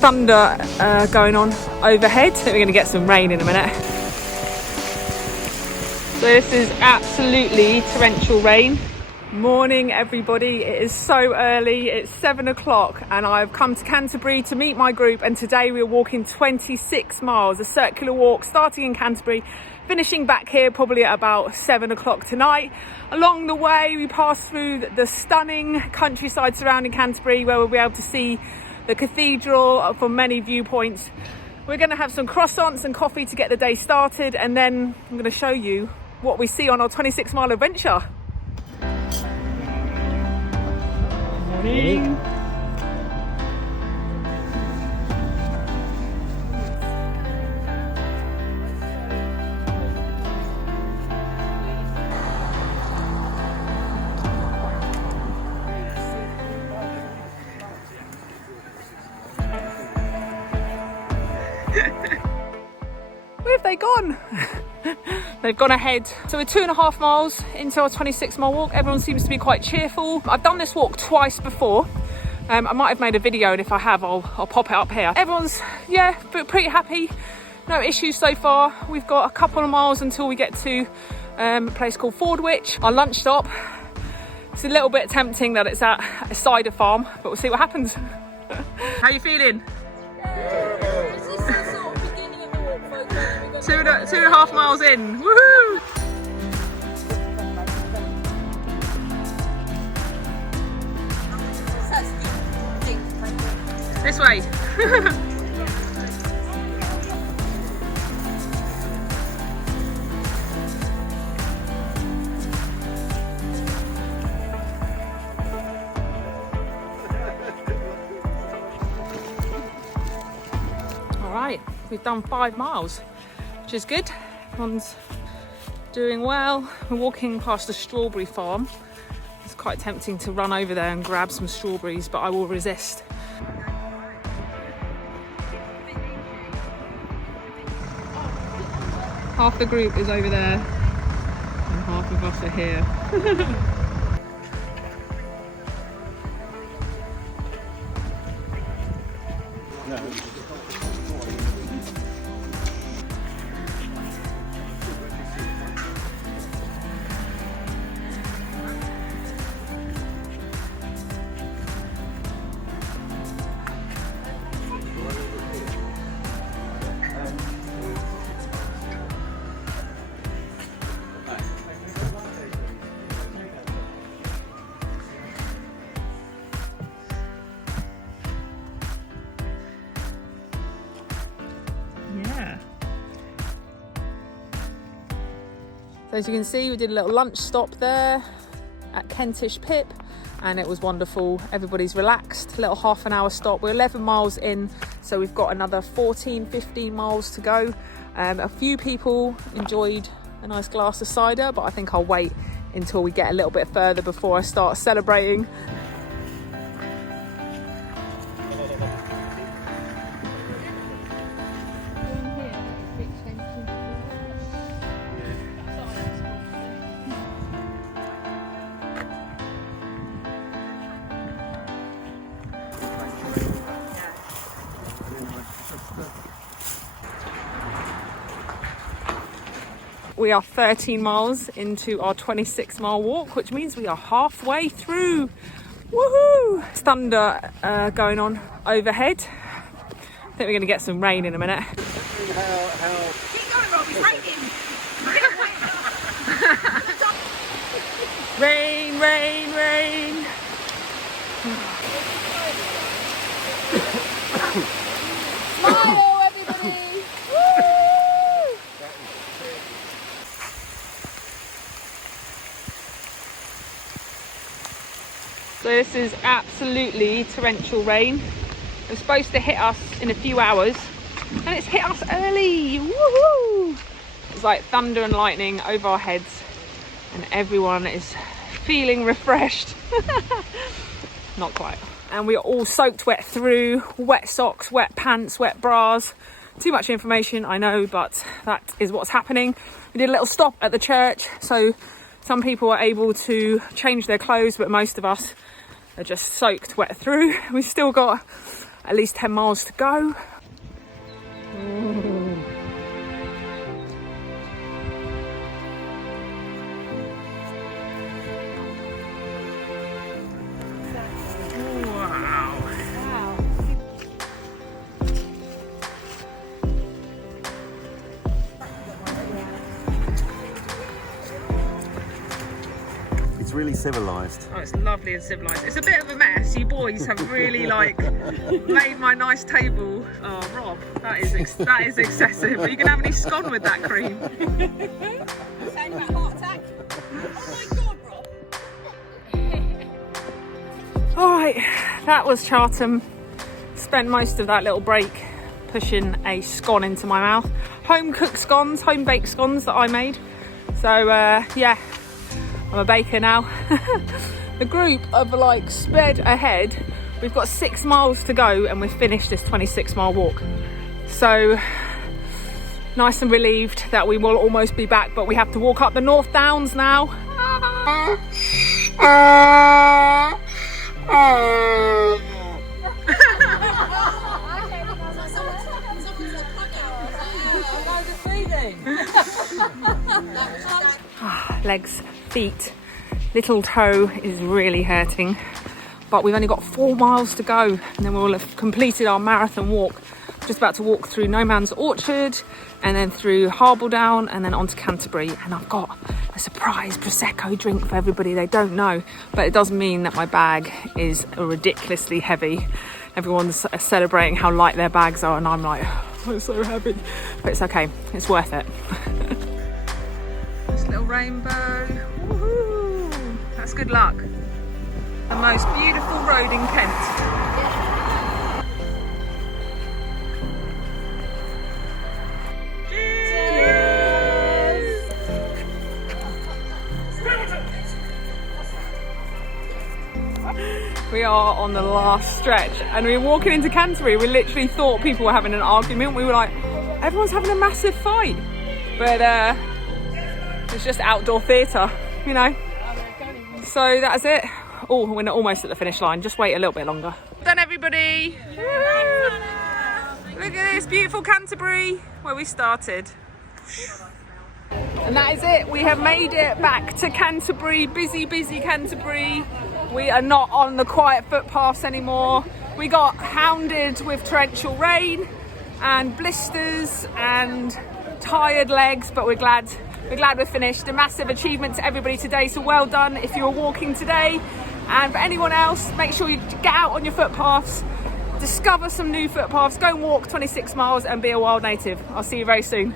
thunder going on overhead. I think we're going to get some rain in a minute. So this is absolutely torrential rain. Morning everybody, it is so early, it's 7 o'clock and I've come to Canterbury to meet my group, and today we're walking 26 miles, a circular walk starting in Canterbury, finishing back here probably at about 7 o'clock tonight. Along the way we pass through the stunning countryside surrounding Canterbury, where we'll be able to see the cathedral from many viewpoints. We're going to have some croissants and coffee to get the day started, and then I'm going to show you what we see on our 26-mile adventure. Morning. Where have they gone? They've gone ahead. So we're 2.5 miles into our 26-mile walk. Everyone seems to be quite cheerful. I've done this walk twice before. I might have made a video, and if I have, I'll pop it up here. Everyone's, pretty happy. No issues so far. We've got a couple of miles until we get to a place called Fordwich, our lunch stop. It's a little bit tempting that it's at a cider farm, but we'll see what happens. How are you feeling? Two and a half miles in. Woohoo! This way. All right, we've done 5 miles. Which is good. Everyone's doing well. We're walking past a strawberry farm. It's quite tempting to run over there and grab some strawberries, but I will resist. Half the group is over there and half of us are here. So as you can see, we did a little lunch stop there at Kentish Pip, and it was wonderful. Everybody's relaxed. A little half an hour stop. We're 11 miles in, so we've got another 15 miles to go. A few people enjoyed a nice glass of cider, but I think I'll wait until we get a little bit further before I start celebrating. We are 13 miles into our 26-mile walk, which means we are halfway through. Woohoo! It's thunder going on overhead. I think we're going to get some rain in a minute. Keep going, Rob, it's raining! Rain, rain, rain! Smile, everybody! So this is absolutely torrential rain. It's supposed to hit us in a few hours, and it's hit us early. Woohoo! It's like thunder and lightning over our heads, and everyone is feeling refreshed. Not quite. And we are all soaked wet through, wet socks, wet pants, wet bras. Too much information, I know, but that is what's happening. We did a little stop at the church, so some people are able to change their clothes, but most of us are just soaked wet through. We've still got at least 10 miles to go. It's really civilised. Oh, it's lovely and civilised. It's a bit of a mess. You boys have really like made my nice table. Oh, Rob, that is excessive. Are you gonna have any scone with that cream? Saying about heart attack. Oh my God, Rob. All right, that was Chartham. Spent most of that little break pushing a scone into my mouth. Home cooked scones, home baked scones that I made. So yeah, I'm a baker now. The group have like sped ahead. We've got 6 miles to go and we've finished this 26-mile walk. So nice and relieved that we will almost be back, but we have to walk up the North Downs now. Legs, feet, little toe is really hurting, but we've only got 4 miles to go and then we'll have completed our marathon walk. Just about to walk through No Man's Orchard and then through Harbledown and then onto Canterbury, and I've got a surprise Prosecco drink for everybody. They don't know, but it does mean that my bag is ridiculously heavy. Everyone's celebrating how light their bags are and I'm like, oh, it's so heavy, but it's okay, it's worth it. This little rainbow, woohoo! That's good luck. The most beautiful road in Kent. We are on the last stretch and we were walking into Canterbury. We literally thought people were having an argument. We were like, everyone's having a massive fight. But it's just outdoor theatre, you know. So that's it. Oh, we're almost at the finish line. Just wait a little bit longer. Done, everybody. Woo! Look at this beautiful Canterbury where we started. And that is it. We have made it back to Canterbury. Busy, busy Canterbury. We are not on the quiet footpaths anymore. We got hounded with torrential rain and blisters and tired legs, but we're glad we're finished. A massive achievement to everybody today, so well done if you were walking today. And for anyone else, make sure you get out on your footpaths, discover some new footpaths, go and walk 26 miles and be a wild native. I'll see you very soon.